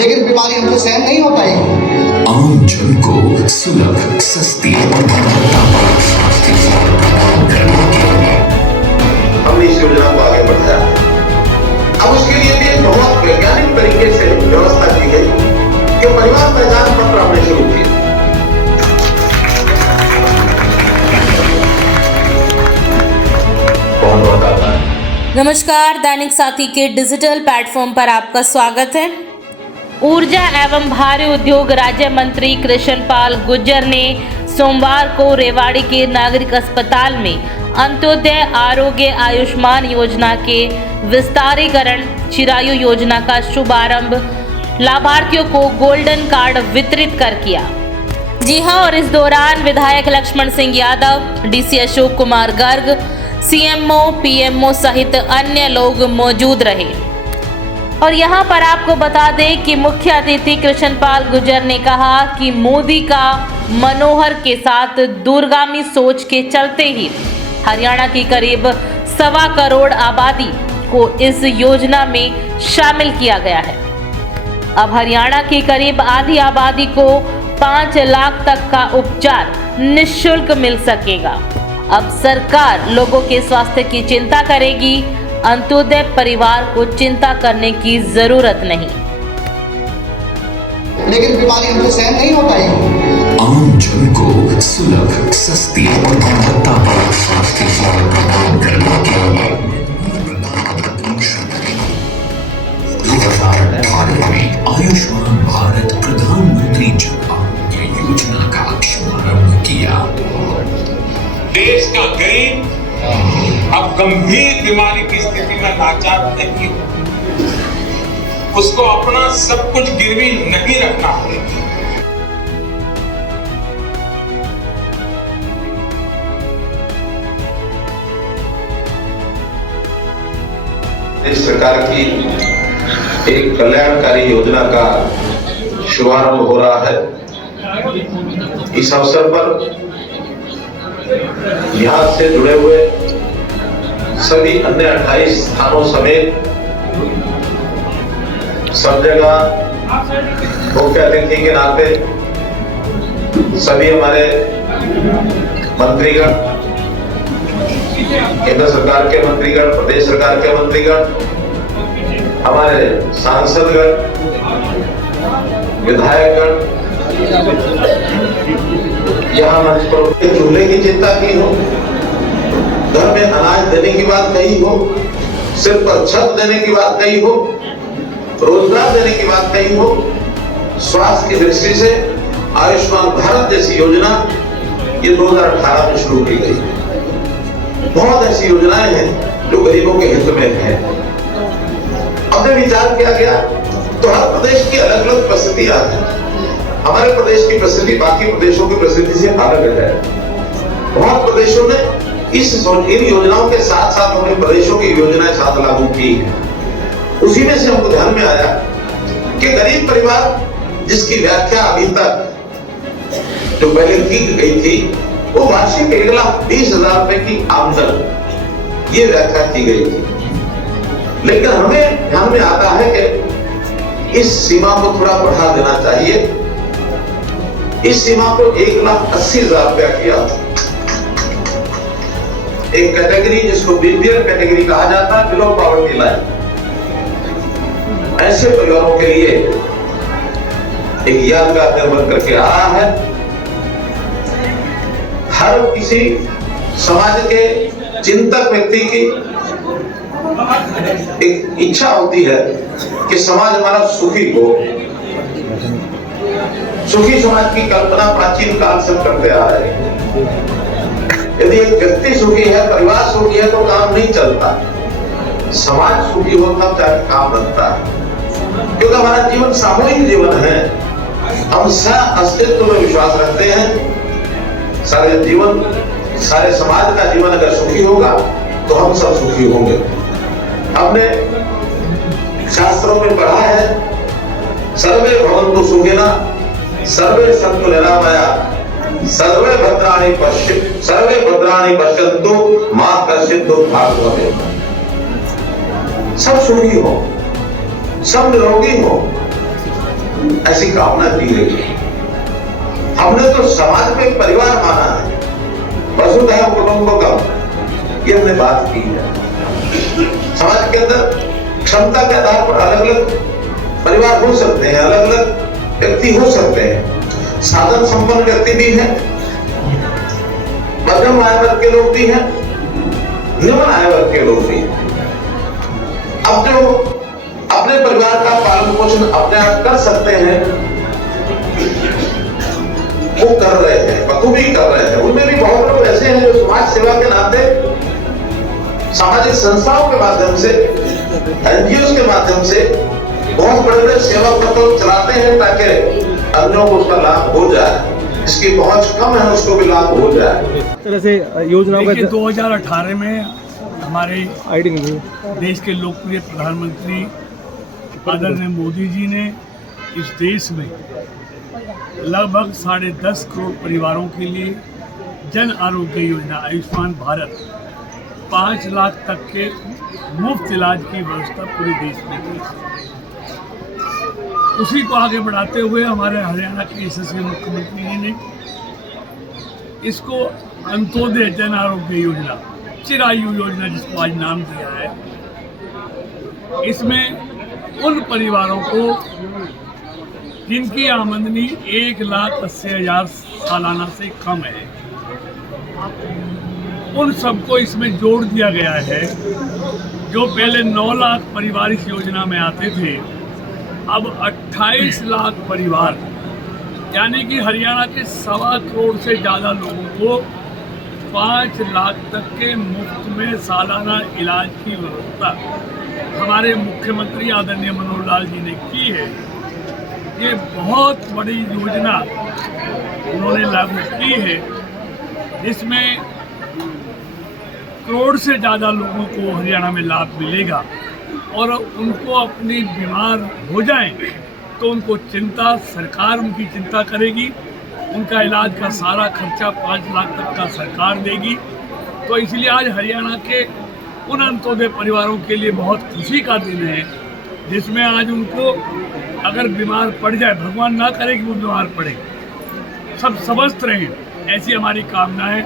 लेकिन बीमारी हमसे सहन नहीं हो पाएगी। आम जन को सुलभ, सस्ती और गुणवत्तापूर्ण स्वास्थ्य सेवा प्रदान करने के लिए हमने इस योजना को आगे बढ़ाया। अब उसके लिए भी एक बहुत वैज्ञानिक तरीके से व्यवस्था की गई कि परिवार पहचान पत्र हमने शुरू किया। बहुत बहुत आभार। नमस्कार, दैनिक साथी के डिजिटल प्लेटफॉर्म पर आपका स्वागत है। ऊर्जा एवं भारी उद्योग राज्य मंत्री कृष्णपाल गुर्जर ने सोमवार को रेवाड़ी के नागरिक अस्पताल में अंत्योदय आरोग्य आयुष्मान योजना के विस्तारीकरण चिरायु योजना का शुभारंभ लाभार्थियों को गोल्डन कार्ड वितरित कर किया। जी हां, और इस दौरान विधायक Laxman Singh Yadav, DC Ashok Kumar Garg, CMO, PMO सहित अन्य लोग मौजूद रहे। और यहाँ पर आपको बता दें कि मुख्य अतिथि कृष्णपाल गुर्जर ने कहा कि मोदी का मनोहर के साथ दूरगामी सोच के चलते ही हरियाणा की करीब 1.25 करोड़ आबादी को इस योजना में शामिल किया गया है। अब हरियाणा की करीब आधी आबादी को 5 लाख तक का उपचार निःशुल्क मिल सकेगा। अब सरकार लोगों के स्वास्थ्य की चिंता करेगी, अंत्योदय परिवार को चिंता करने की जरूरत नहीं। लेकिन बीमारी हमसे सहन नहीं हो पाएगी। आम जन को सुलभ, सस्ती और गुणवत्तापूर्ण स्वास्थ्य सेवा प्रदान करने के लिए 2018 में आयुष्मान भारत प्रधानमंत्री जन आरोग्य योजना का शुभारंभ किया। देश का गरीब अब गंभीर बीमारी की स्थिति में लाचार नहीं हो, उसको अपना सब कुछ गिरवी नहीं रखना होगा। देश सरकार की एक कल्याणकारी योजना का शुभारंभ हो रहा है। इस अवसर पर यहाँ से जुड़े हुए सभी अन्य 28 स्थानों समेत सब जगह मुख्य अतिथि के नाते सभी हमारे मंत्रीगण, केंद्र सरकार के मंत्रीगण, प्रदेश सरकार के मंत्रीगण, हमारे सांसदगण, विधायकगण, यहाँ मंच पर चूल्हे की चिंता की हो, घर में अनाज देने की बात कही हो, सिर पर छत देने की बात कही हो, रोजगार देने की बात कही हो, स्वास्थ्य की दृष्टि से आयुष्मान भारत जैसी योजना ये 2018 में शुरू की गई। बहुत ऐसी योजनाएं हैं जो गरीबों के हित में है। अब जब विचार किया गया तो हर प्रदेश की अलग अलग परिस्थितियां हैं। हमारे प्रदेश की परिस्थिति बाकी प्रदेशों की परिस्थिति से अलग है। बहुत प्रदेशों ने इन योजनाओं के साथ साथ अपने प्रदेशों की योजनाएं साथ लागू की है। उसी में से हमको ध्यान में आया कि गरीब परिवार जिसकी व्याख्या अभी तक जो पहले की गई थी वो वार्षिक 1,20,000 रुपए की आमदन ये व्याख्या की गई थी। लेकिन हमें ध्यान में आता है कि इस सीमा को थोड़ा बढ़ा देना चाहिए। इस सीमा को 1,80,000 रुपया किया। एक कैटेगरी जिसको बीपीएल कैटेगरी कहा जाता है, बिलो पॉवर्टी लाइन, ऐसे परिवारों के लिए एक यादगार दिन बन करके आ रहा है। हर किसी समाज के चिंतक व्यक्ति की एक इच्छा होती है कि समाज हमारा सुखी हो। सुखी समाज की कल्पना प्राचीन काल से करते आ रहे हैं। यदि एक व्यक्ति सुखी है, परिवार सुखी है तो काम नहीं चलता। समाज सुखी हो तब जाकर काम बनता है, क्योंकि हमारा जीवन सामूहिक जीवन है। हम सह अस्तित्व में विश्वास रखते हैं। सारे जीवन, सारे समाज का जीवन अगर सुखी होगा तो हम सब सुखी होंगे। हमने शास्त्रों में पढ़ा है, सर्वे भवन्तु सुखिनः, सर्वे सन्तु निरामयाः, सर्वे भद्राणि पश्यन्तु मा कश्चित् दुःखात् भवेत्। सब सुखी हो, सब निरोगी हो, ऐसी कामना की गई है। हमने तो समाज में परिवार माना है, वसुधैव कुटुंबकम, ये हमने बात की है। समाज के अंदर क्षमता के आधार पर अलग अलग परिवार हो सकते हैं, अलग अलग व्यक्ति हो सकते हैं। साधन संपन्न व्यक्ति भी हैं, मध्यम आय वर्ग के लोग भी हैं, निम्न आय वर्ग के लोग भी हैं। अब जो अपने परिवार का पालन पोषण अपने आप कर सकते हैं वो कर रहे हैं, बखूबी कर रहे हैं। उनमें भी बहुत लोग ऐसे हैं जो समाज सेवा के नाते सामाजिक संस्थाओं के माध्यम से, एनजीओ के माध्यम से बहुत बड़े बड़े सेवा प्रकल्प चलाते हैं ताकि अन्यों को उसका लाभ हो जाए, जिसकी पहुंच कम है उसको भी लाभ हो जाए। तरह से योजनाओं का 2018 में हमारे आईडी नहीं है। देश के लोकप्रिय प्रधानमंत्री आदरणीय मोदी जी ने इस देश में लगभग 10.5 करोड़ परिवारों के लिए जन आरोग्य योजना आयुष्मान भारत 5 लाख तक के मुफ्त इलाज की व्यवस्था पूरे देश में की। उसी को आगे बढ़ाते हुए हमारे हरियाणा के यशस्वी मुख्यमंत्री जी ने इसको अंत्योदय जन आरोग्य योजना, चिरायु योजना जिसको आज नाम दिया है, इसमें उन परिवारों को जिनकी आमदनी 1,80,000 सालाना से कम है, उन सबको इसमें जोड़ दिया गया है। जो पहले 9 लाख परिवार इस योजना में आते थे, अब 28 लाख परिवार, यानी कि हरियाणा के 1.25 करोड़ से ज़्यादा लोगों को 5 लाख तक के मुफ्त में सालाना इलाज की व्यवस्था हमारे मुख्यमंत्री आदरणीय मनोहर लाल जी ने की है। ये बहुत बड़ी योजना उन्होंने लागू की है, जिसमें करोड़ से ज़्यादा लोगों को हरियाणा में लाभ मिलेगा। और उनको अपनी बीमार हो जाएं तो उनको चिंता, सरकार उनकी चिंता करेगी, उनका इलाज का सारा खर्चा 5 लाख तक का सरकार देगी। तो इसलिए आज हरियाणा के उन अंत्योदय परिवारों के लिए बहुत खुशी का दिन है, जिसमें आज उनको अगर बीमार पड़ जाए, भगवान ना करे कि वो बीमार पड़े, सब स्वस्थ रहें, ऐसी हमारी कामना है।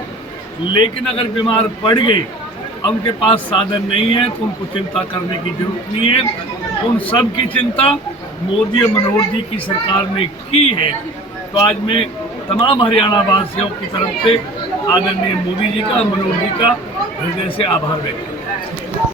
लेकिन अगर बीमार पड़ गए, उनके पास साधन नहीं है, तो उनको चिंता करने की जरूरत नहीं है। उन सब की चिंता मोदी और मनोहर जी की सरकार ने की है। तो आज मैं तमाम हरियाणा वासियों की तरफ से आदरणीय मोदी जी का, मनोहर जी का हृदय से आभार व्यक्त करता हूं।